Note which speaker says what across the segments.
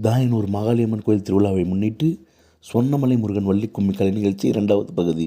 Speaker 1: தாயனூர் மகாலியம்மன் கோயில் திருவிழாவை முன்னிட்டு சொன்னமலை முருகன் வள்ளி கும்மி கலை நிகழ்ச்சி இரண்டாவது பகுதி.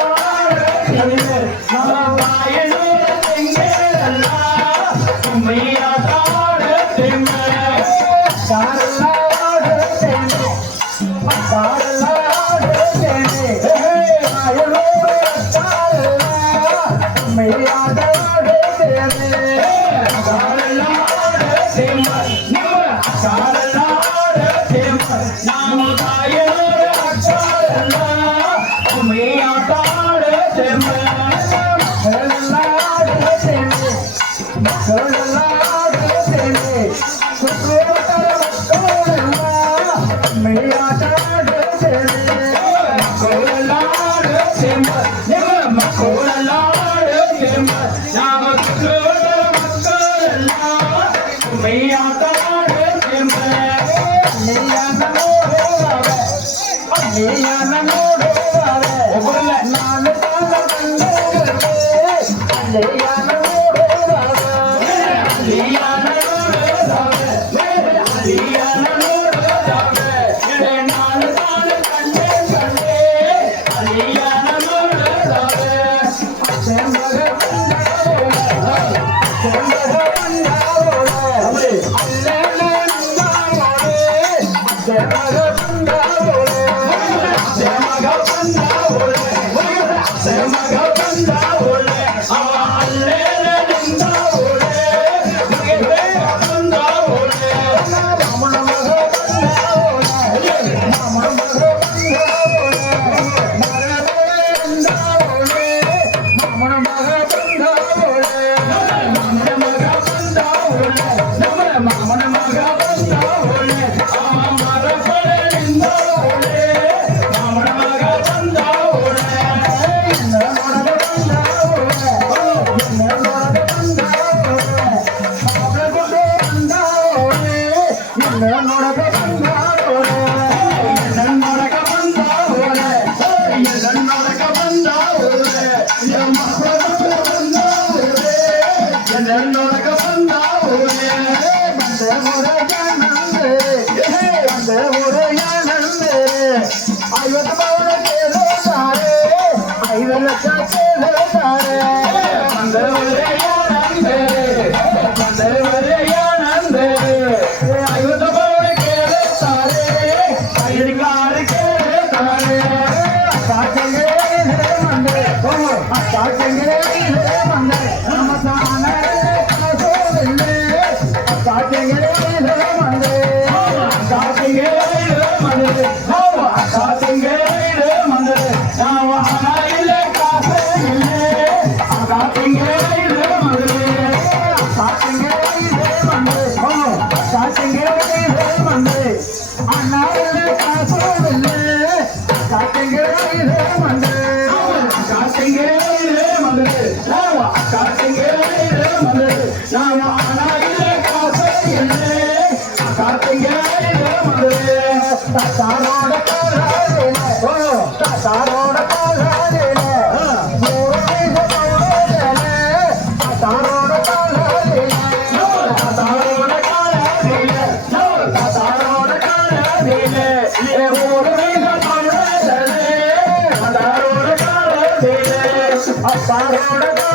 Speaker 2: Thank you.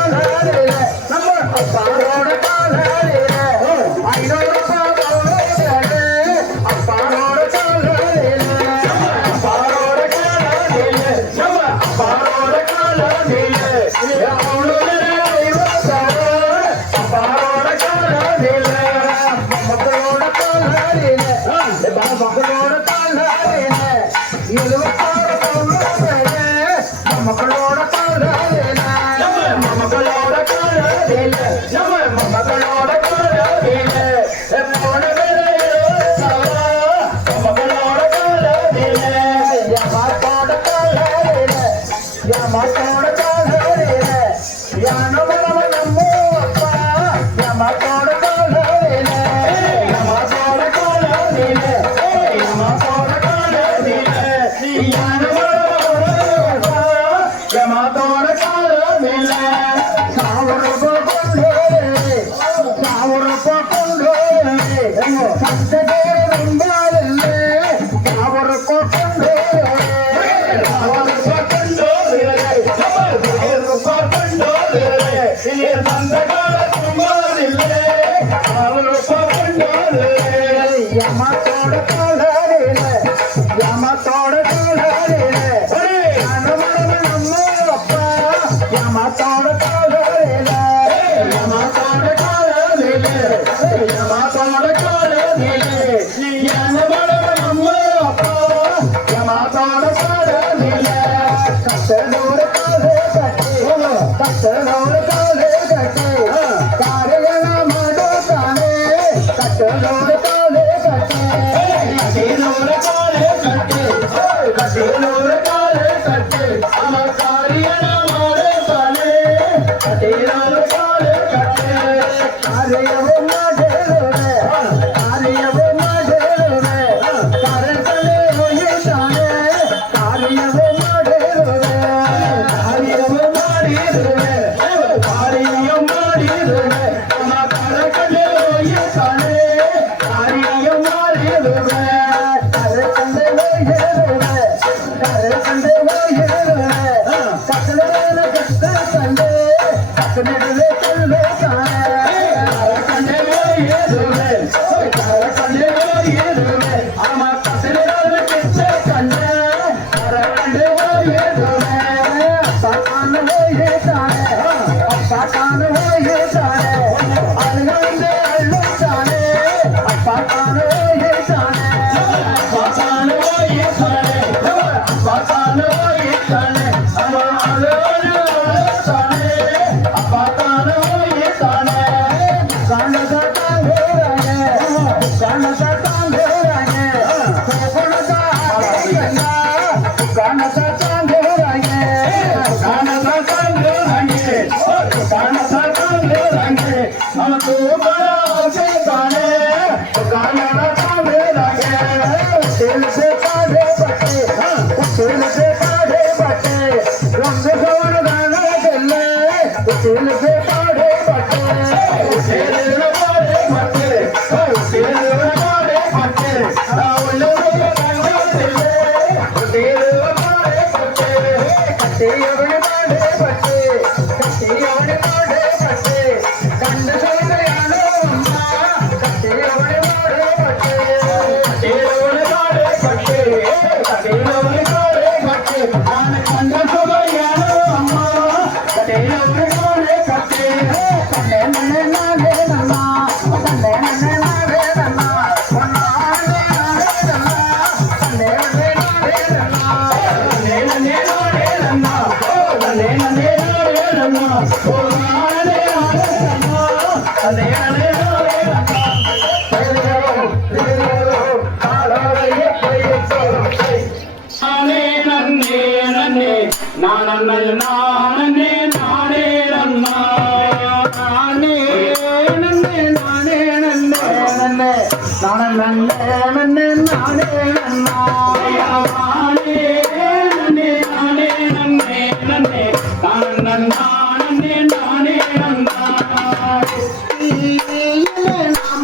Speaker 2: Hare Hare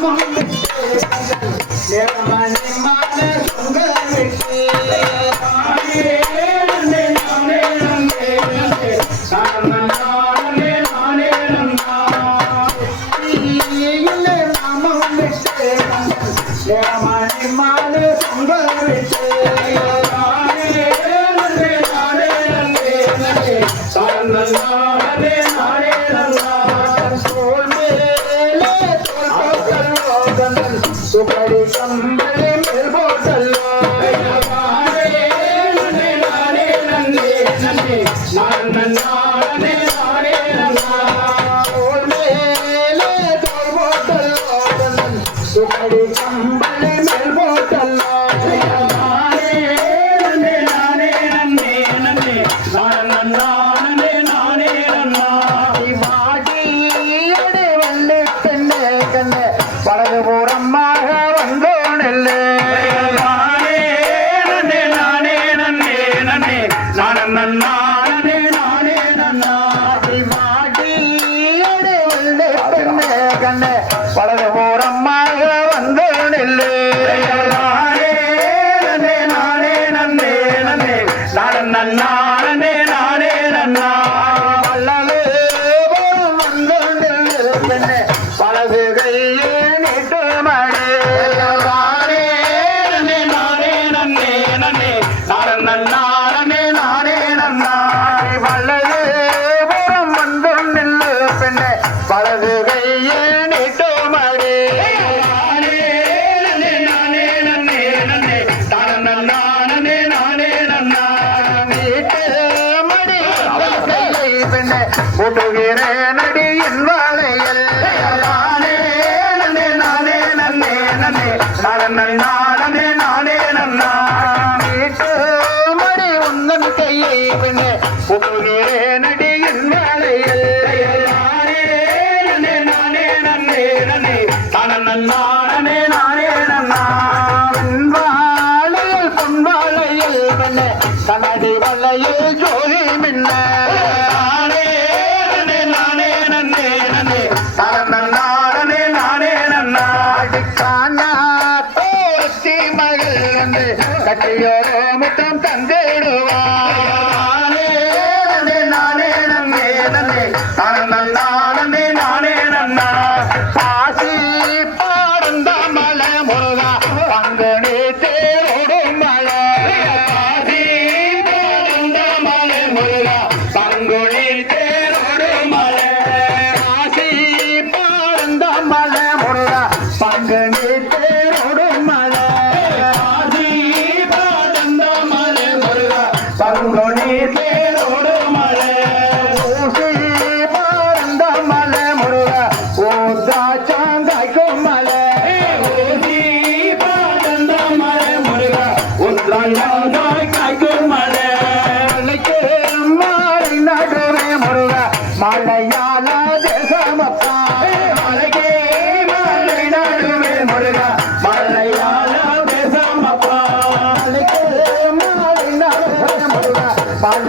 Speaker 2: Come on. போட்டுகிறேன்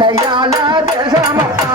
Speaker 2: மலையாள தேசமப்பா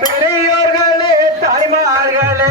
Speaker 2: பெரியோர்களே தாய்மார்களே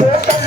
Speaker 2: Yeah.